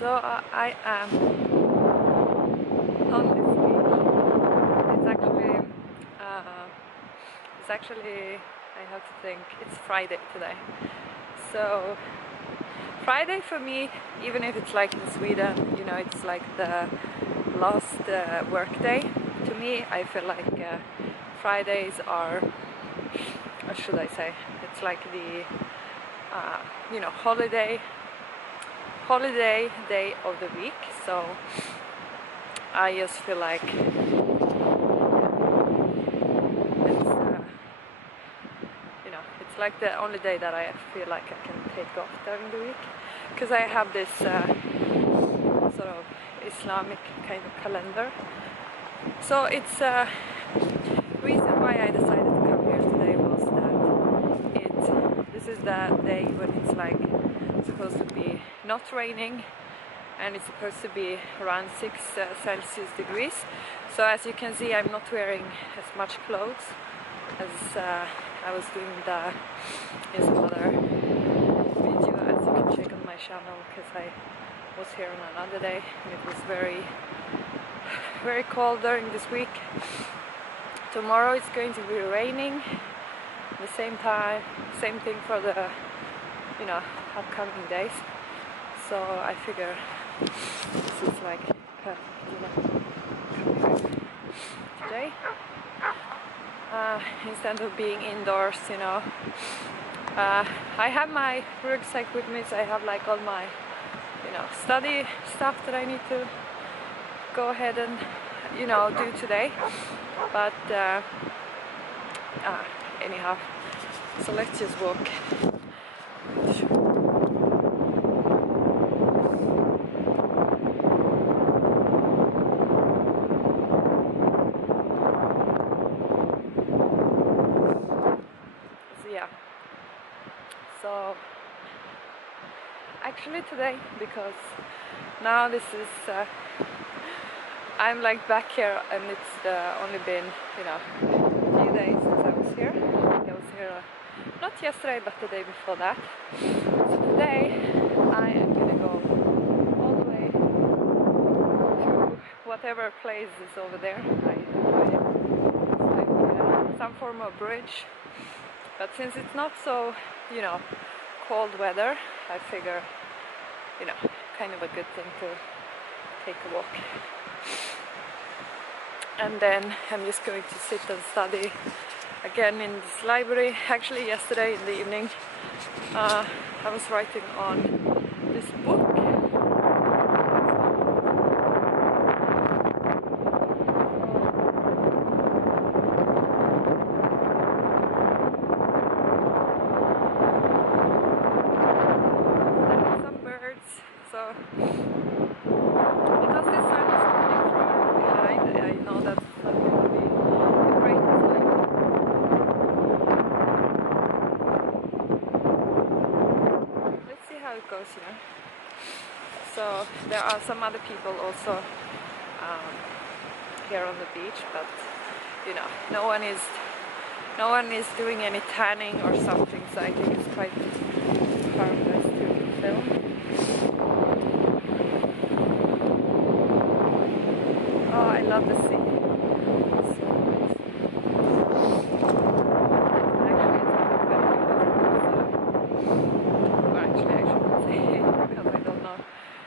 So I am on this beach. It's actually, I have to think, it's Friday today. So Friday for me, even if it's like in Sweden, you know, it's like the last work day. To me, I feel like Fridays are, what should I say? It's like the, you know, holiday day of the week. So I just feel like you know, it's like the only day that I feel like I can take off during the week, because I have this sort of Islamic kind of calendar. So it's reason why I decided to come here today was that this is the day when it's like supposed to be not raining, and it's supposed to be around 6 Celsius degrees. So as you can see, I'm not wearing as much clothes as I was doing in some other video, as you can check on my channel, because I was here on another day and it was very cold during this week. Tomorrow it's going to be raining. At the same time, same thing for the, you know, upcoming days. So I figure this is like perfect, you know, come here today. Instead of being indoors, you know. I have my rucksack with me, so I have like all my, you know, study stuff that I need to go ahead and, you know, do today. But anyhow, so let's just walk. So actually today, because now this is I'm like back here, and it's only been, you know, a few days since I was here. I was here not yesterday but the day before that. So today I am gonna go all the way to whatever place is over there. It's like some form of bridge. But since it's not so, you know, cold weather, I figure, you know, kind of a good thing to take a walk. And then I'm just going to sit and study again in this library. Actually, yesterday in the evening, I was writing on this book. So, because the sun is coming from behind, I know that's not going to be a great sign. Let's see how it goes, you know. So there are some other people also here on the beach, but you know, no one is doing any tanning or something, so I think it's quite harmless to film. Oh, I love the sea. It's so nice. Actually, I shouldn't say because I don't know.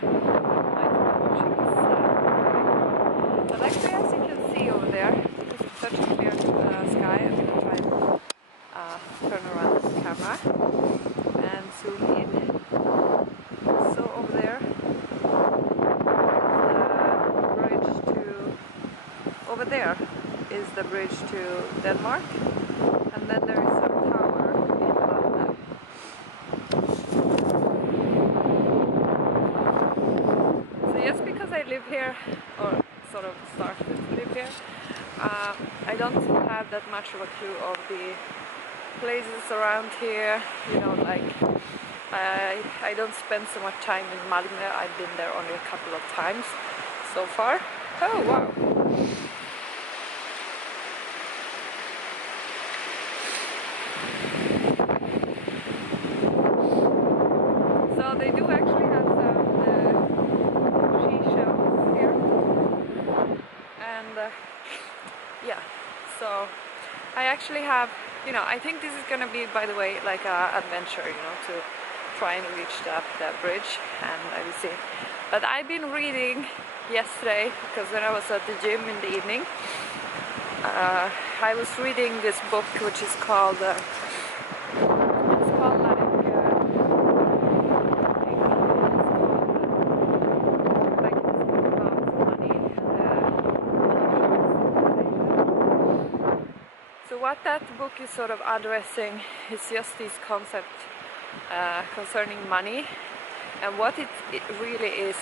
I don't know what she was. But actually, as you can see over there, because it's such a clear sky, I'm going to try and turn around this camera and zoom in. So over there, over there is the bridge to Denmark, and then there is a tower in Malmö. So just because I live here, or sort of started to live here, I don't have that much of a clue of the places around here, you know, like I don't spend so much time in Malmö. I've been there only a couple of times so far. Oh wow! So they do actually have some have, I think this is gonna be, by the way, like a adventure, to try and reach that bridge, and I will see. But I've been reading yesterday, because when I was at the gym in the evening, I was reading this book which is called what that book is sort of addressing is just this concept concerning money and what it really is,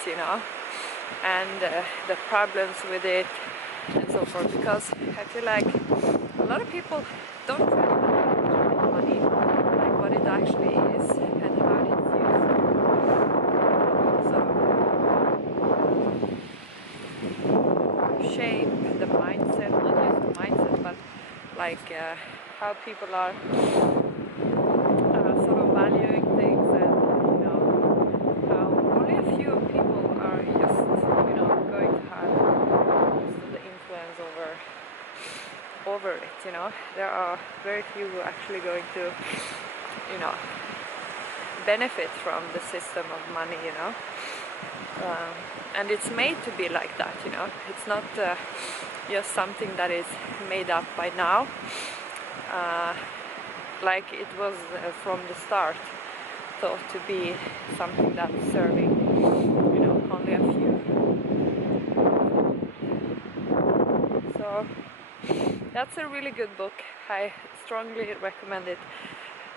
and the problems with it and so forth, because I feel like a lot of people don't really know about money, like what it actually is and how it's used to shape the mindset, not just the mindset, but like how people are sort of valuing things, and how only a few people are just going to have most of the influence over it. There are very few who are actually going to benefit from the system of money, and it's made to be like that. It's not just something that is made up by now, like it was from the start thought to be something that's serving only a few. So that's a really good book. I strongly recommend it.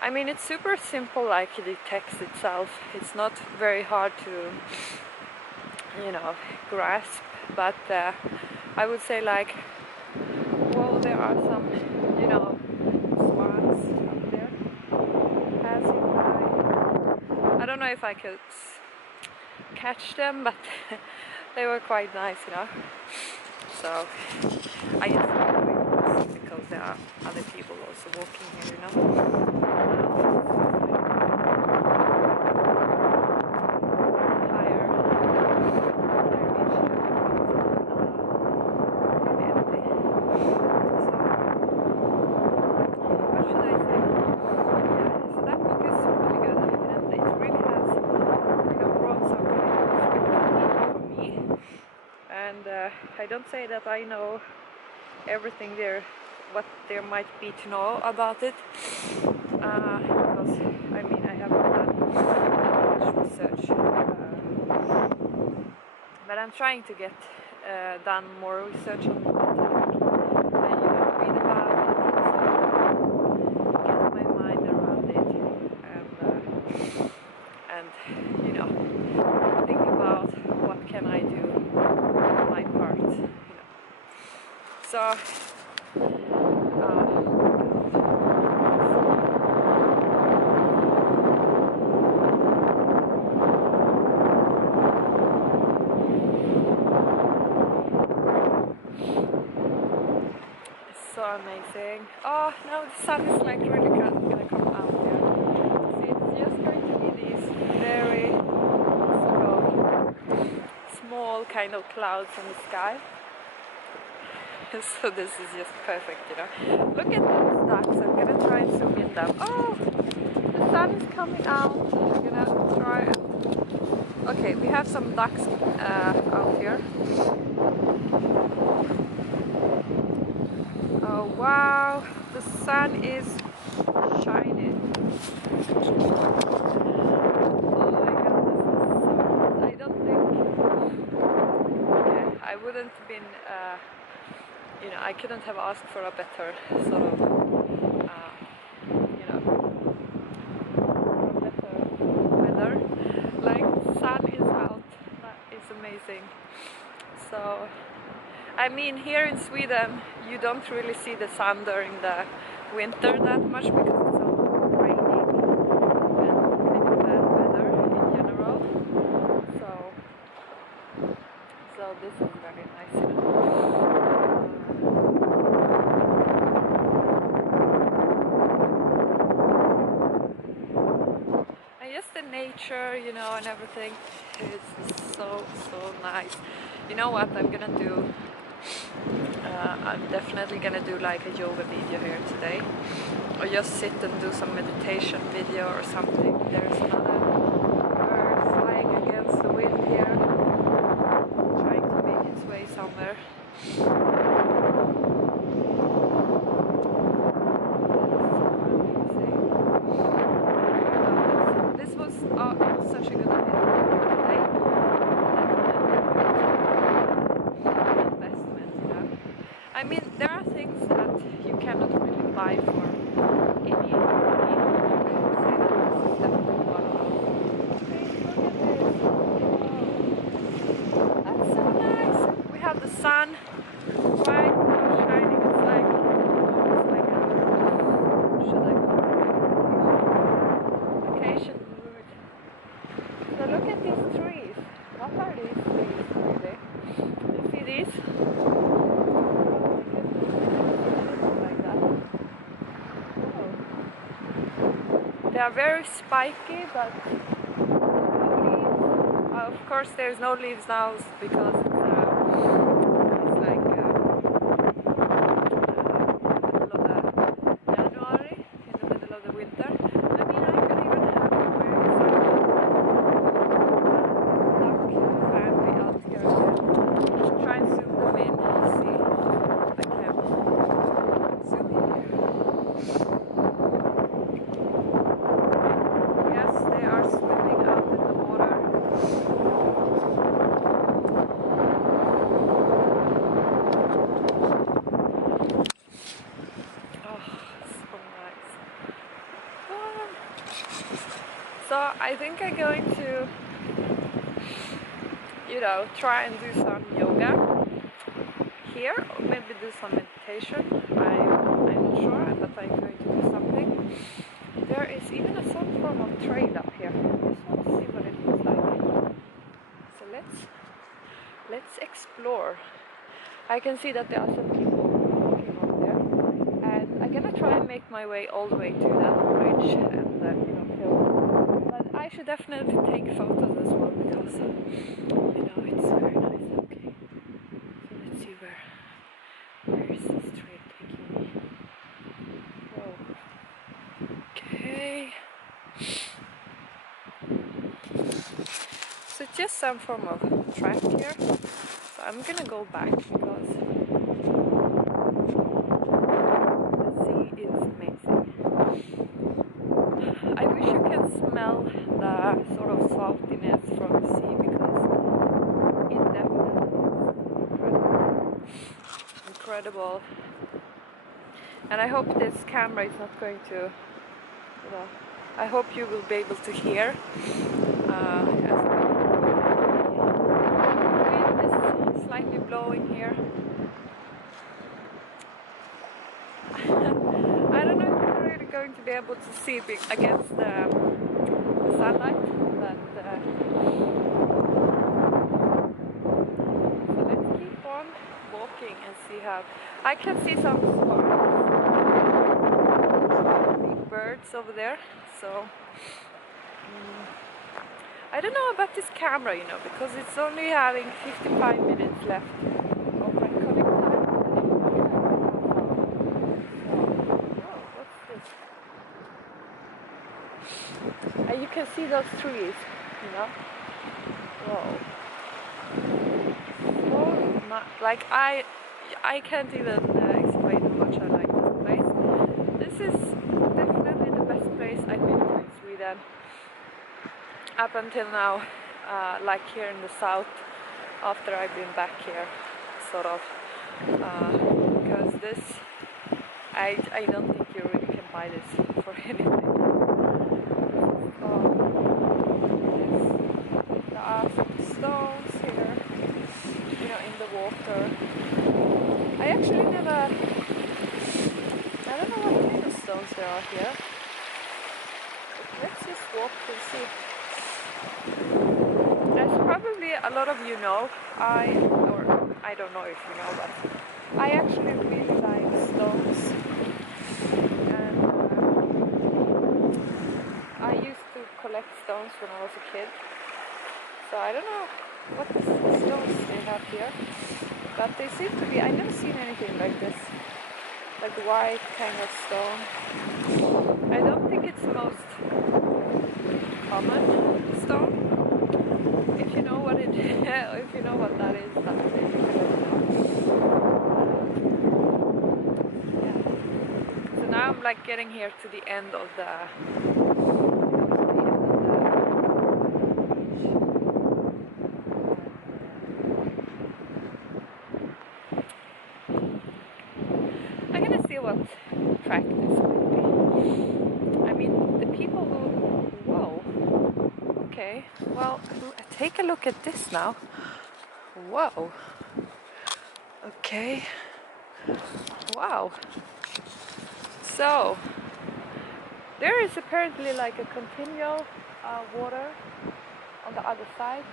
I mean, it's super simple, like the text itself. It's not very hard to grasp, but I would say, like, well, there are some swans up there passing by. I don't know if I could catch them, but they were quite nice, so I just walk away from this because there are other people also walking here, I don't say that I know everything what there might be to know about it, because I mean, I haven't done much research, but I'm trying to get done more research on the topic, and read about it, so get my mind around it, and think about what can I do on my part, so amazing. Oh no, the sun is like really gonna come out here. See, it's just going to be these very sort of small kind of clouds in the sky. So this is just perfect, Look at those ducks. I'm gonna try and zoom in them. Oh, the sun is coming out. I'm gonna try and... Okay, we have some ducks out here. Oh wow, the sun is shining. Oh my god, this is so... I don't think... Yeah, I wouldn't have been... I couldn't have asked for a better sort of, better weather. Like, sun is out. That is amazing. So, I mean, here in Sweden, you don't really see the sun during the winter that much because it's so rainy and kind of bad weather in general. So this is very nice, And just the nature, and everything is so nice. You know what I'm gonna do? I'm definitely gonna do like a yoga video here today, or just sit and do some meditation video or something. There's another bird flying against the wind here, trying to make its way somewhere. This was such a good idea today. Investment, you know. I mean, there are things that you cannot really buy for any money. You can say that this is definitely one of those. Hey, look at this! Wow. That's so nice. We have the sun right now shining. It's like a, should I call it vacation mood? So look at these trees. What are these trees really? You see these? They are very spiky, but no leaves. Of course, there's no leaves now because it's like in the middle of the January, in the middle of the winter. I mean, I could even have been wearing duck family out here. Try and zoom them in. See, I can zoom in here. Yes, they are swimming out in the water. Oh, so nice. So I think I'm going to, you know, try and do some yoga here, or maybe do some meditation. I'm not sure, but I'm going to do something. There is even some form of trail up here. I just want to see what it looks like. So let's explore. I can see that there are some people walking over there, and I'm gonna try and make my way all the way to that bridge and you know, film. But I should definitely take photos as well because you know it's very nice. Okay, so let's see where is this trail taking me? Whoa. Okay. So it's just some form of track here. So I'm gonna go back because the sea is amazing. I wish you can smell the sort of saltiness from the sea because it definitely is incredible. And I hope this camera is not going to, you know, I hope you will be able to hear. As the wind is slightly blowing here. I don't know if I'm really going to be able to see against the sunlight, but so let's keep on walking and see how. I can see some big birds over there, so I don't know about this camera, you know, because it's only having 55 minutes left of recording time. What's this? And you can see those trees, you know. Whoa. So like I can't even explain how much I like this place. This is definitely the best place I've been to in Sweden up until now, like here in the south, after I've been back here, sort of, because this, I don't think you really can buy this for anything. There are some stones here, you know, in the water. I actually never, I don't know what kind of stones there are here. But let's just walk and see. As probably a lot of you know, I don't know if you know, but I actually really like stones, and I used to collect stones when I was a kid. So I don't know what stones they have here. But they seem to be, I've never seen anything like this. Like white kind of stone. I don't think it's the most common stone. If you know what it if you know what that is, then maybe you can let me know. Yeah. So now I'm like getting here to the end of the I'm gonna see what practice will be. I mean, the people who, whoa, okay, well, take a look at this now. Whoa, okay, wow. So, there is apparently like a continual water on the other side.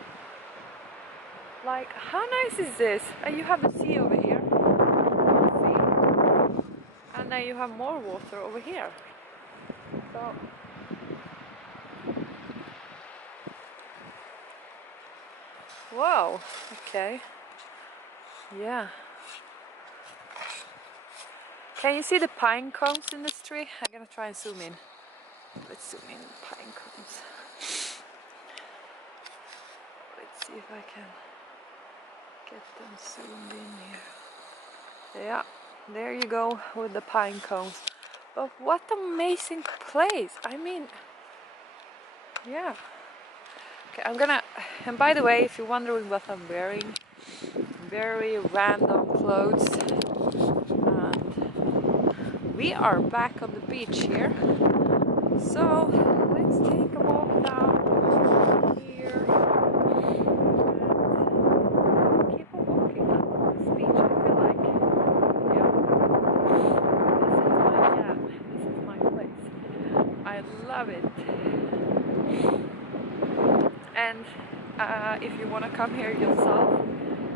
Like, how nice is this? And you have the sea over here. See? And then you have more water over here. So, wow, okay. Yeah. Can you see the pine cones in this tree? I'm gonna try and zoom in. Let's zoom in the pine cones. Let's see if I can get them zoomed in here. Yeah, there you go with the pine cones. But what amazing place! I mean, yeah. Okay, I'm gonna. And by the way, if you're wondering what I'm wearing, very random clothes. And we are back on the beach here. So let's take a walk down here and keep on walking up this beach. I feel like, yeah, this is my jam. This is my place. I love it. And if you want to come here yourself,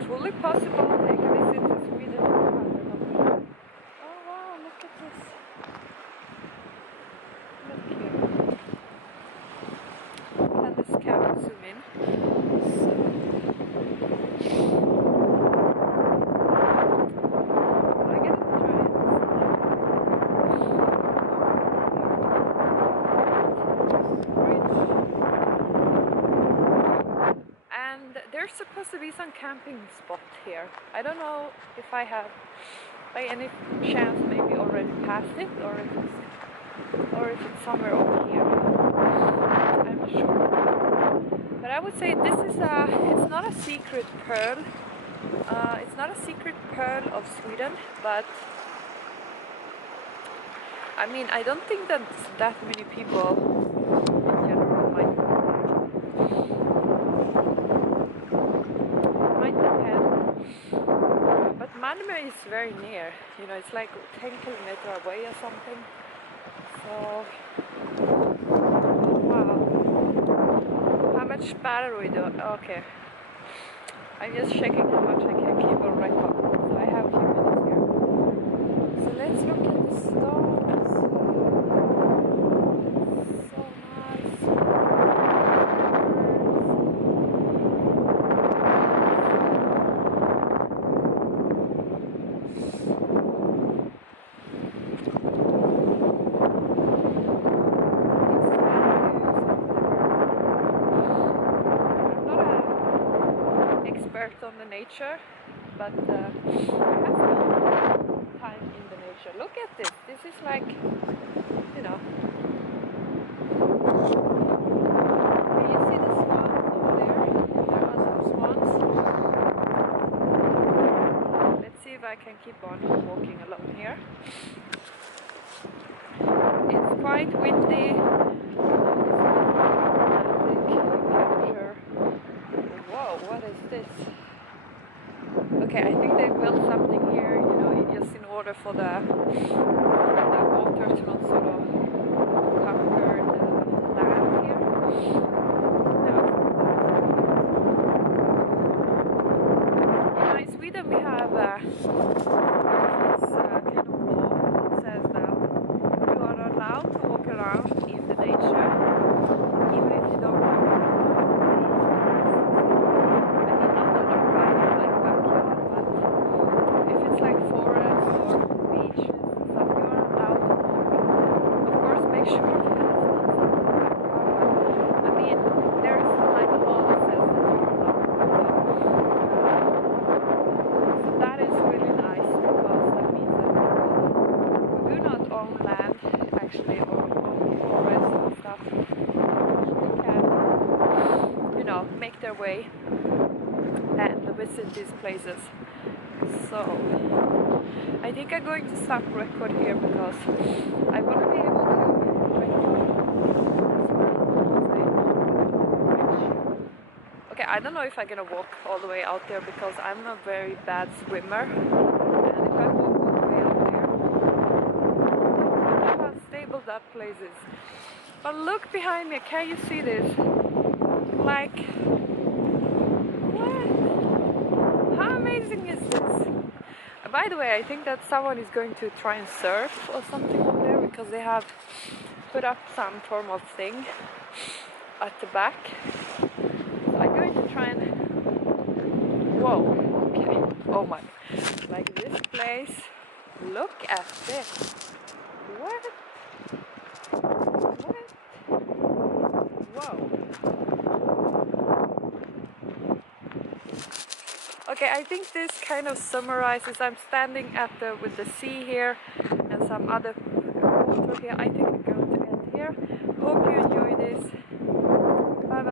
totally possible. Take a visit to Sweden. Oh wow, look at this. Look here. Can this camera zoom in? So. I'm gonna try and there's supposed to be some camping spot here. I don't know if I have by any chance maybe already passed it or if it's somewhere over here. I'm not sure. But I would say this is it's not a secret pearl. It's not a secret pearl of Sweden, but I mean, I don't think that that many people in general might go there. Might depend. But Malmö is very near. You know, it's like 10 kilometers away or something. So, wow. How much battery do? Okay. I'm just checking how much I can keep on record. So I have a few minutes here. So let's look at the stars. So nice. On the nature, but I have spent time in the nature. Look at this. This is like, you know. Can you see the swans over there? There are some swans. Let's see if I can keep on walking along here. It's quite windy. Whoa, what is this? Okay, I think they built something here, you know, just in order for the water to not sort of conquer the land here. You know, in Sweden we have this kind of law that says that you are allowed to walk around in the nature, even if you don't have way and visit these places. So I think I'm going to stop record here because I want to be able to record. Okay, I don't know if I'm gonna walk all the way out there because I'm a very bad swimmer, and if I walk all the way out there, how unstable that place is. But look behind me, can you see this? Like, what? How amazing is this? By the way, I think that someone is going to try and surf or something over there because they have put up some form of thing at the back. So I'm going to try and... Whoa, okay. Oh my. Like this place. Look at this. What? What? Whoa. Okay, I think this kind of summarizes. I'm standing at with the sea here and some other water here. I think I'm going to end here. Hope you enjoy this.